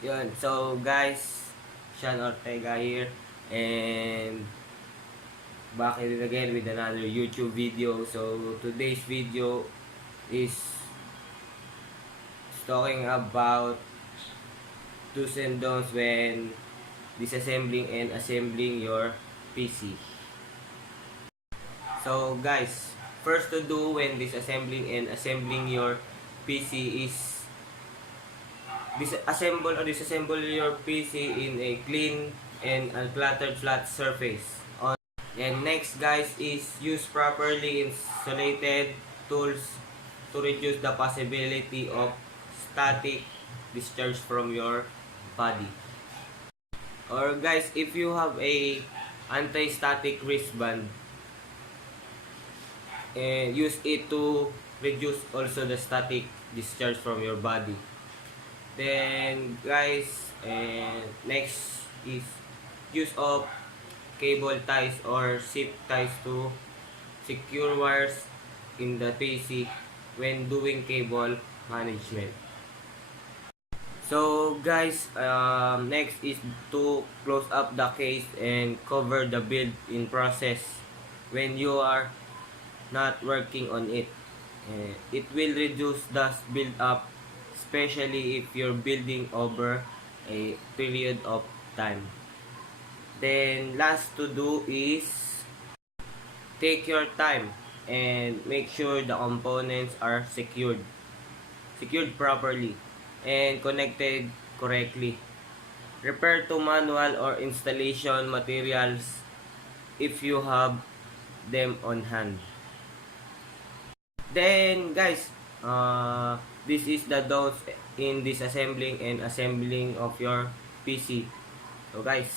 Yun. So guys, Seannny here, and back again with another YouTube video. So today's video is talking about do's and don'ts when disassembling and assembling your PC. So guys, first to do when disassembling and assembling your PC is disassemble your PC in a clean and uncluttered flat surface. And next guys is use properly insulated tools to reduce the possibility of static discharge from your body. Or guys, if you have a anti-static wristband, use it to reduce also the static discharge from your body. Then guys, next is use of cable ties or zip ties to secure wires in the PC when doing cable management. So guys, next is to close up the case and cover the build-in process when you are not working on it. It will reduce dust build-up, especially if you're building over a period of time. Then last to do is take your time and make sure the components are secured properly and connected correctly. Refer to manual or installation materials if you have them on hand. Then guys, this is the don'ts in disassembling and assembling of your PC. So guys,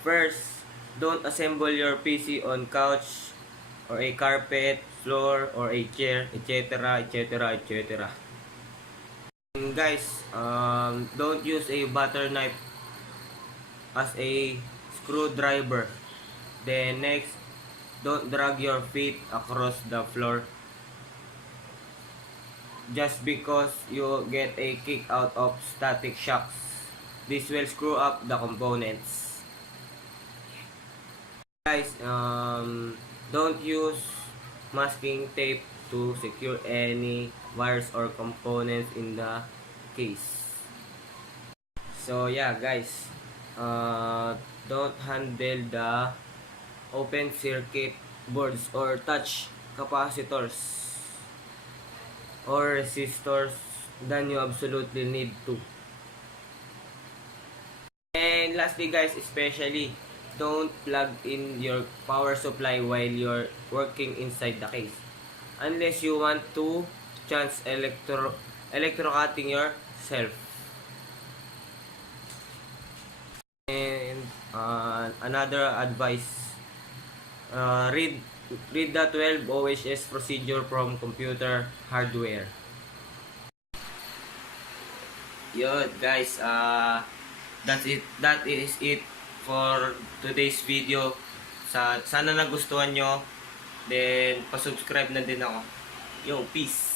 first, don't assemble your PC on couch or a carpet, floor, or a chair, etc., etc., etc. And guys, don't use a butter knife as a screwdriver. Then next, don't drag your feet across the floor just because you get a kick out of static shocks. This will screw up the components. Guys, don't use masking tape to secure any wires or components in the case. So yeah guys, don't handle the open circuit boards or touch capacitors or resistors than you absolutely need to. And lastly guys, especially don't plug in your power supply while you're working inside the case unless you want to chance electrocuting yourself. And another advice, read the 12 OHS procedure from computer hardware. Yun guys, that is it for today's video. Sana nagustuhan nyo. Then, pa-subscribe na din ako. Yo, peace!